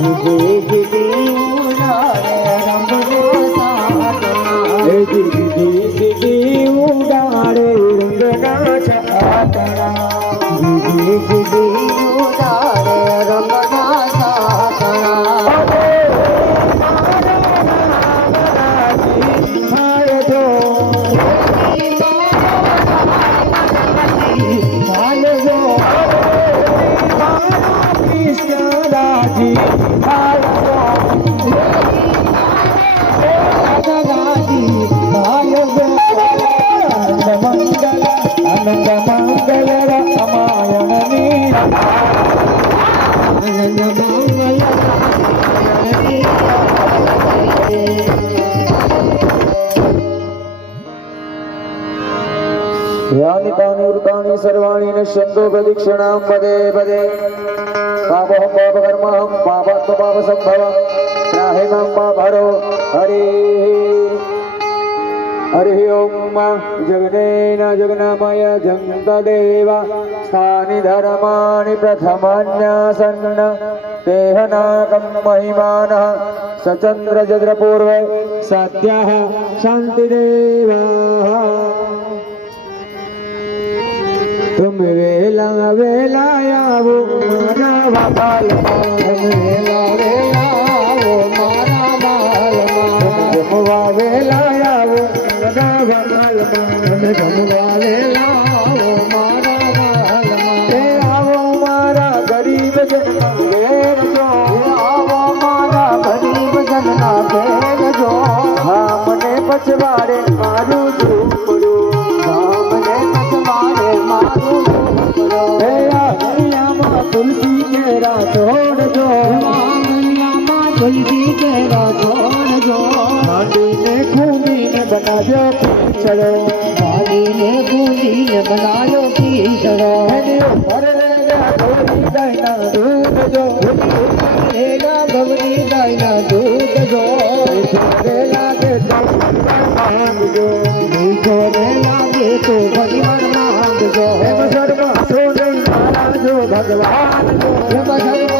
Google. కృష్ణరాజీ ఆనందమంగళ ఆనందమంగళ Ramayana నీర ఆనందమంగళ Ramayana నీర યાની તાની વૃતાની સર્વાણી નશ્યંતો પ્રદિક્ષણામ પદે પદે પાપોહમ પાપકર્મહમ પાપાત્મ પાપ સંભવ ત્રાહે મામ પાભરો હરિ હરિ ઓમ જગનેન જગનામય જંતદેવા સ્થાનિ ધર્માણિ પ્રથમાન્યાસન્ન તેહનાકમ મહિમાન સચંદ્ર જદ્ર પૂર્વે સાધ્યા શાંતિદેવા વેલા વેલા આવો મારા બાલ વેલા આવો મારા બાલમાં જમવા આવો મારા બાલમાં જમવા આવો મારા બાલમાં મારા ગરીબ જમવા આવો મારા ગરીબ જમવા ઘેર જો બનાવ્યો પીછડો માંડીને ખૂંદીને બનાવ્યો એની ઉપર રેગા ગૌરી ગાયના દૂધ જો રેગા ગૌરી ભગવાન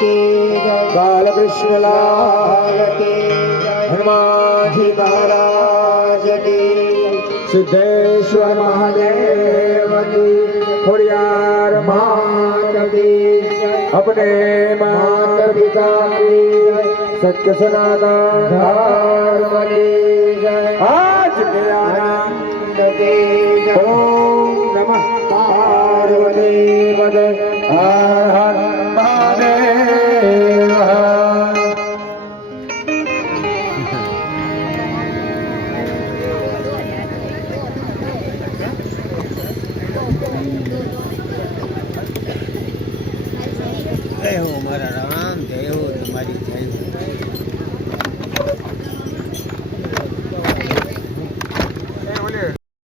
બાલકૃષ્ણ લાલ હનુમાનજી મહારાજ સિદ્ધેશ્વર મહાદેવ ખોડિયાર મહાકવી અપને માતા પિતા સત્ય સનાતન ધર્મ જય તમારા રામ જય હો તમારી જય